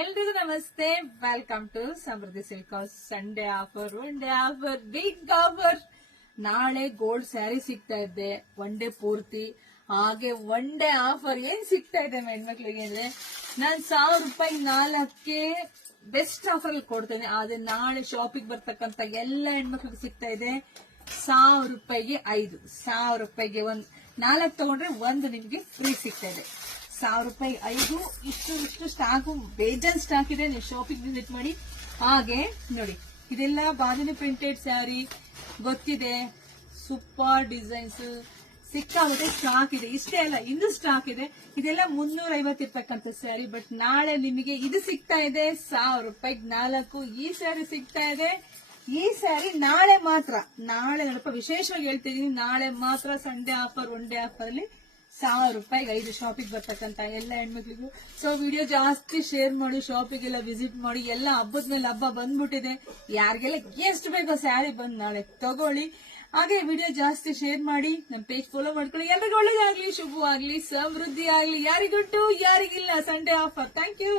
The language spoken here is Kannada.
ಎಲ್ರಿಗೂ ನಮಸ್ತೆ. Welcome to Samruddhi silk house. Sunday offer, one day offer, big offer. ನಾಳೆ ಗೋಲ್ಡ್ ಸ್ಯಾರಿ ಸಿಗ್ತಾ ಇದೆ ಒನ್ ಡೇ ಪೂರ್ತಿ. ಹಾಗೆ ಒನ್ ಡೇ ಆಫರ್ ಏನ್ ಸಿಗ್ತಾ ಇದೆ ಹೆಣ್ಮಕ್ಳಿಗೆ ಅಂದ್ರೆ, ನಾನ್ 1000 ರೂಪಾಯಿ 4ಕ್ಕೆ ಬೆಸ್ಟ್ ಆಫರ್ ಅಲ್ಲಿ ಕೊಡ್ತೇನೆ. ಆದ್ರೆ ನಾಳೆ ಶಾಪಿಂಗ್ ಬರ್ತಕ್ಕಂತ ಎಲ್ಲ ಹೆಣ್ಮಕ್ಳಿಗೆ ಸಿಗ್ತಾ ಇದೆ 1000 ರೂಪಾಯಿಗೆ 5. 1000 ರೂಪಾಯಿಗೆ 4 ತಗೊಂಡ್ರೆ 1 ನಿಮ್ಗೆ ಫ್ರೀ ಸಿಗ್ತಾ ಇದೆ. 1000 ರೂಪಾಯಿ 5. ಇಷ್ಟು ಸ್ಟಾಕ್, ಬೇಜಾನ್ ಸ್ಟಾಕ್ ಇದೆ. ನೀವು ಶಾಪಿಂಗ್ ವಿಸಿಟ್ ಮಾಡಿ. ಹಾಗೆ ನೋಡಿ, ಇದೆಲ್ಲ ಬಾಂಧನಿ ಪ್ರಿಂಟೆಡ್ ಸ್ಯಾರಿ ಗೊತ್ತಿದೆ. ಸೂಪರ್ ಡಿಸೈನ್ಸ್ ಸಿಕ್ಕಾಗುತ್ತೆ ಸ್ಟಾಕ್ ಇದೆ. ಇಷ್ಟೇ ಅಲ್ಲ, ಇನ್ನೂ ಸ್ಟಾಕ್ ಇದೆ. ಇದೆಲ್ಲ 350 ಇರ್ತಕ್ಕಂಥ ಸ್ಯಾರಿ. ಬಟ್ ನಾಳೆ ನಿಮಗೆ ಇದು ಸಿಗ್ತಾ ಇದೆ 1000 ರೂಪಾಯಿ 4. ಈ ಸ್ಯಾರಿ ಸಿಗ್ತಾ ಇದೆ. ಈ ಸ್ಯಾರಿ ನಾಳೆ ಮಾತ್ರ. ನಾಳೆ ನೋಡಪ್ಪ, ವಿಶೇಷವಾಗಿ ಹೇಳ್ತಿದೀನಿ, ನಾಳೆ ಮಾತ್ರ Sunday offer, one day offer ಅಲ್ಲಿ 1000 ರೂಪಾಯಿಗೆ 5 ಶಾಪಿಂಗ್ ಬರ್ತಕ್ಕಂತ ಎಲ್ಲ ಹೆಣ್ಮಕ್ಳಿಗೂ. ಸೊ ವಿಡಿಯೋ ಜಾಸ್ತಿ ಶೇರ್ ಮಾಡಿ, ಶಾಪಿಂಗ್ ಎಲ್ಲ ವಿಸಿಟ್ ಮಾಡಿ. ಎಲ್ಲ ಹಬ್ಬದ ಮೇಲೆ ಹಬ್ಬ ಬಂದ್ಬಿಟ್ಟಿದೆ. ಯಾರಿಗೆಲ್ಲ ಎಷ್ಟು ಬೇಕೋ ಸ್ಯಾರಿ ಬಂದು ನಾಳೆ ತಗೊಳ್ಳಿ. ಹಾಗೆ ವಿಡಿಯೋ ಜಾಸ್ತಿ ಶೇರ್ ಮಾಡಿ, ನಮ್ಮ ಪೇಜ್ ಫಾಲೋ ಮಾಡ್ಕೊಳ್ಳಿ. ಎಲ್ರಿಗೂ ಒಳ್ಳೇದಾಗ್ಲಿ, ಶುಭವಾಗ್ಲಿ, ಸಮೃದ್ಧಿ ಆಗ್ಲಿ. ಯಾರಿಗುಂಟು ಯಾರಿಗಿಲ್ಲ ಸಂಡೇ ಆಫರ್. Thank you.